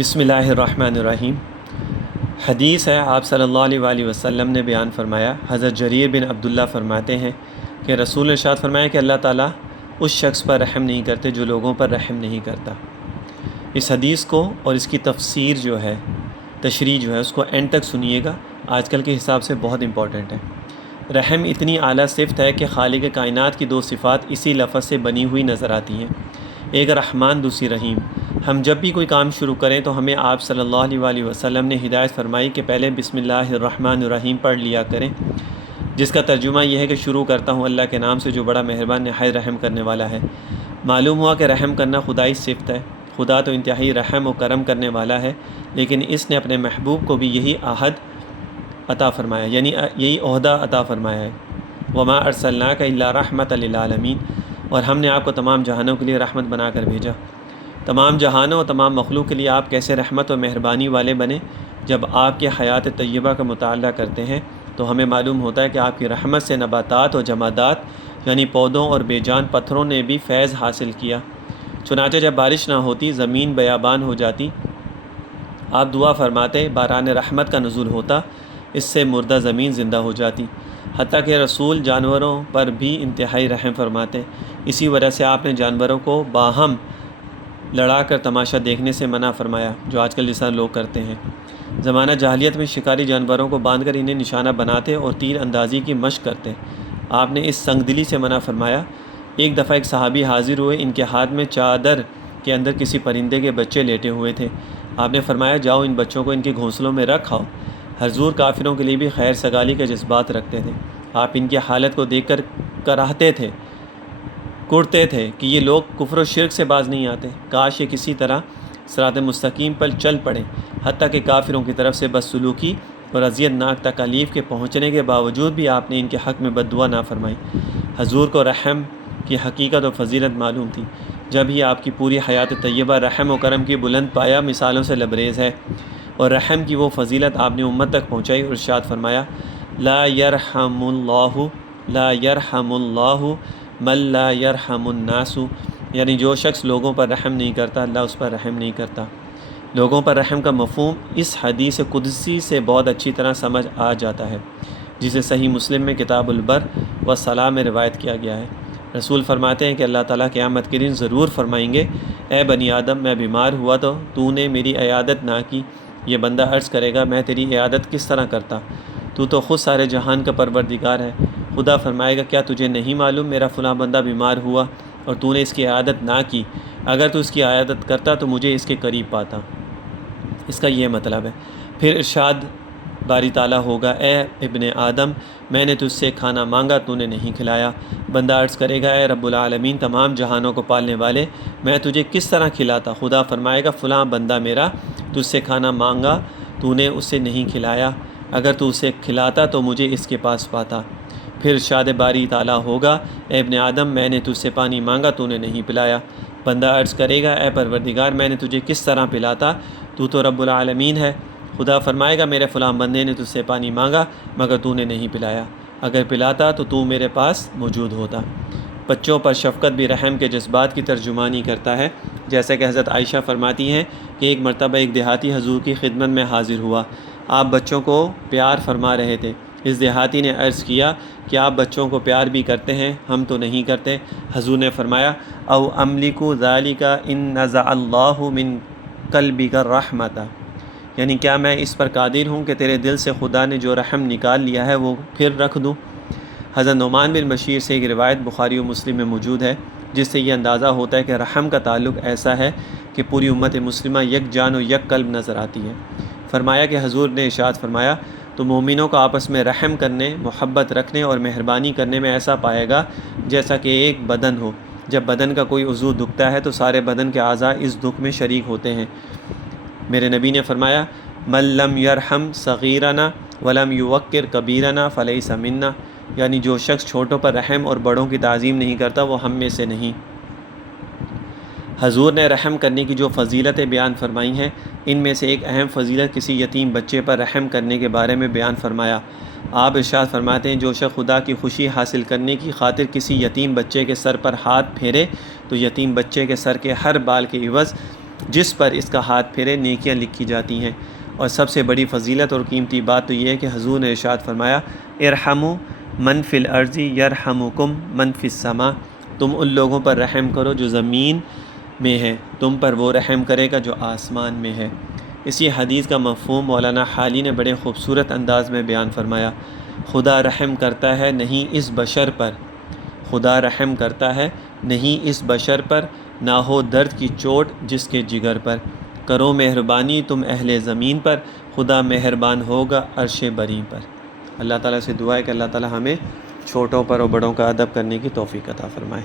بسم اللہ الرحمن الرحیم۔ حدیث ہے، آپ صلی اللہ علیہ وآلہ وسلم نے بیان فرمایا، حضرت جریر بن عبداللہ فرماتے ہیں کہ رسول نے ارشاد فرمایا کہ اللہ تعالیٰ اس شخص پر رحم نہیں کرتے جو لوگوں پر رحم نہیں کرتا۔ اس حدیث کو اور اس کی تفسیر جو ہے، تشریح جو ہے، اس کو اینڈ تک سنیے گا، آج کل کے حساب سے بہت امپورٹنٹ ہے۔ رحم اتنی اعلیٰ صفت ہے کہ خالق کائنات کی دو صفات اسی لفظ سے بنی ہوئی نظر آتی ہیں، ایک رحمان، دوسری رحیم۔ ہم جب بھی کوئی کام شروع کریں تو ہمیں آپ صلی اللہ علیہ وآلہ وسلم نے ہدایت فرمائی کہ پہلے بسم اللہ الرحمن الرحیم پڑھ لیا کریں، جس کا ترجمہ یہ ہے کہ شروع کرتا ہوں اللہ کے نام سے جو بڑا مہربان نہایت رحم کرنے والا ہے۔ معلوم ہوا کہ رحم کرنا خدائی صفت ہے، خدا تو انتہائی رحم و کرم کرنے والا ہے، لیکن اس نے اپنے محبوب کو بھی یہی عہد عطا فرمایا، یعنی یہی عہدہ عطا فرمایا ہے، وما ارسلناک الا رحمۃ للعالمین، اور ہم نے آپ کو تمام جہانوں کے لیے رحمت بنا کر بھیجا۔ تمام جہانوں اور تمام مخلوق کے لیے آپ کیسے رحمت و مہربانی والے بنے؟ جب آپ کے حیات طیبہ کا مطالعہ کرتے ہیں تو ہمیں معلوم ہوتا ہے کہ آپ کی رحمت سے نباتات اور جمادات یعنی پودوں اور بے جان پتھروں نے بھی فیض حاصل کیا۔ چنانچہ جب بارش نہ ہوتی، زمین بیابان ہو جاتی، آپ دعا فرماتے، باران رحمت کا نزول ہوتا، اس سے مردہ زمین زندہ ہو جاتی۔ حتیٰ کہ رسول جانوروں پر بھی انتہائی رحم فرماتے، اسی وجہ سے آپ نے جانوروں کو باہم لڑا کر تماشا دیکھنے سے منع فرمایا، جو آج کل جیسا لوگ کرتے ہیں۔ زمانہ جاہلیت میں شکاری جانوروں کو باندھ کر انہیں نشانہ بناتے اور تیر اندازی کی مشق کرتے، آپ نے اس سنگ دلی سے منع فرمایا۔ ایک دفعہ ایک صحابی حاضر ہوئے، ان کے ہاتھ میں چادر کے اندر کسی پرندے کے بچے لیٹے ہوئے تھے۔ آپ نے فرمایا، جاؤ ان بچوں کو ان کے گھونسلوں میں رکھ آؤ۔ حضور کافروں کے لیے بھی خیر سگالی کے جذبات رکھتے تھے، آپ ان کی حالت کو دیکھ کر کراہتے تھے، کڑتے تھے کہ یہ لوگ کفر و شرک سے باز نہیں آتے، کاش یہ کسی طرح صراط مستقیم پر چل پڑیں۔ حتیٰ کہ کافروں کی طرف سے بدسلوکی اور اذیت ناک تکالیف کے پہنچنے کے باوجود بھی آپ نے ان کے حق میں بد دعا نہ فرمائی۔ حضور کو رحم کی حقیقت و فضیلت معلوم تھی، جب ہی آپ کی پوری حیات طیبہ رحم و کرم کی بلند پایا مثالوں سے لبریز ہے، اور رحم کی وہ فضیلت آپ نے امت تک پہنچائی اور ارشاد فرمایا، لا یرحم اللہ من لا یرحم الناس، یعنی جو شخص لوگوں پر رحم نہیں کرتا، اللہ اس پر رحم نہیں کرتا۔ لوگوں پر رحم کا مفہوم اس حدیث قدسی سے بہت اچھی طرح سمجھ آ جاتا ہے، جسے صحیح مسلم میں کتاب البر والصلاح میں روایت کیا گیا ہے۔ رسول فرماتے ہیں کہ اللہ تعالیٰ قیامت کے دن ضرور فرمائیں گے، اے بنی آدم، میں بیمار ہوا تو نے میری عیادت نہ کی۔ یہ بندہ عرض کرے گا، میں تیری عیادت کس طرح کرتا؟ تو خود سارے جہان کا پروردگار ہے۔ خدا فرمائے گا، کیا تجھے نہیں معلوم میرا فلاں بندہ بیمار ہوا اور تو نے اس کی عیادت نہ کی؟ اگر تو اس کی عیادت کرتا تو مجھے اس کے قریب پاتا۔ اس کا یہ مطلب ہے۔ پھر ارشاد باری تعالیٰ ہوگا، اے ابن آدم، میں نے تجھ سے کھانا مانگا تو نے نہیں کھلایا۔ بندہ عرض کرے گا، اے رب العالمین، تمام جہانوں کو پالنے والے، میں تجھے کس طرح کھلاتا؟ خدا فرمائے گا، فلاں بندہ میرا تجھ سے کھانا مانگا تو نے اسے نہیں کھلایا، اگر تو اسے کھلاتا تو مجھے اس کے پاس پاتا۔ پھر ارشاد باری تعالیٰ ہوگا، اے ابن آدم، میں نے تجھ سے پانی مانگا تو نے نہیں پلایا۔ بندہ عرض کرے گا، اے پروردگار، میں نے تجھے کس طرح پلاتا؟ تو رب العالمین ہے۔ خدا فرمائے گا، میرے فلاں بندے نے تجھ سے پانی مانگا مگر تو نے نہیں پلایا، اگر پلاتا تو میرے پاس موجود ہوتا۔ بچوں پر شفقت بھی رحم کے جذبات کی ترجمانی کرتا ہے، جیسا کہ حضرت عائشہ فرماتی ہیں کہ ایک مرتبہ ایک دیہاتی حضور کی خدمت میں حاضر ہوا، آپ بچوں کو پیار فرما رہے تھے۔ اس دیہاتی نے عرض کیا کہ آپ بچوں کو پیار بھی کرتے ہیں، ہم تو نہیں کرتے۔ حضور نے فرمایا، او املک ذالک ان نزع اللہ من قلبک الرحمۃ، یعنی کیا میں اس پر قادر ہوں کہ تیرے دل سے خدا نے جو رحم نکال لیا ہے وہ پھر رکھ دوں؟ حضرت نعمان بن بشیر سے ایک روایت بخاری و مسلم میں موجود ہے، جس سے یہ اندازہ ہوتا ہے کہ رحم کا تعلق ایسا ہے کہ پوری امت مسلمہ یک جان و یک قلب نظر آتی ہے۔ فرمایا کہ حضور نے ارشاد فرمایا، تو مومنوں کو آپس میں رحم کرنے، محبت رکھنے اور مہربانی کرنے میں ایسا پائے گا جیسا کہ ایک بدن ہو۔ جب بدن کا کوئی عضو دکھتا ہے تو سارے بدن کے اعضاء اس دکھ میں شریک ہوتے ہیں۔ میرے نبی نے فرمایا، من لم یرحم صغیرنا ولم یوقر کبیرنا فلیس منا، یعنی جو شخص چھوٹوں پر رحم اور بڑوں کی تعظیم نہیں کرتا وہ ہم میں سے نہیں۔ حضور نے رحم کرنے کی جو فضیلتیں بیان فرمائی ہیں، ان میں سے ایک اہم فضیلت کسی یتیم بچے پر رحم کرنے کے بارے میں بیان فرمایا۔ آپ ارشاد فرماتے ہیں، جو شخص خدا کی خوشی حاصل کرنے کی خاطر کسی یتیم بچے کے سر پر ہاتھ پھیرے تو یتیم بچے کے سر کے ہر بال کے عوض جس پر اس کا ہاتھ پھیرے نیکیاں لکھی جاتی ہیں۔ اور سب سے بڑی فضیلت اور قیمتی بات تو یہ ہے کہ حضور نے ارشاد فرمایا ارحموا من فی الارض یرحمکم من فی السماء، تم ان لوگوں پر رحم کرو جو زمین میں ہے، تم پر وہ رحم کرے گا جو آسمان میں ہے۔ اسی حدیث کا مفہوم مولانا حالی نے بڑے خوبصورت انداز میں بیان فرمایا، خدا رحم کرتا ہے نہیں اس بشر پر، خدا رحم کرتا ہے نہیں اس بشر پر، نہ ہو درد کی چوٹ جس کے جگر پر، کرو مہربانی تم اہل زمین پر، خدا مہربان ہوگا عرش بری پر۔ اللہ تعالیٰ سے دعا ہے کہ اللہ تعالیٰ ہمیں چھوٹوں پر اور بڑوں کا ادب کرنے کی توفیق عطا فرمائے۔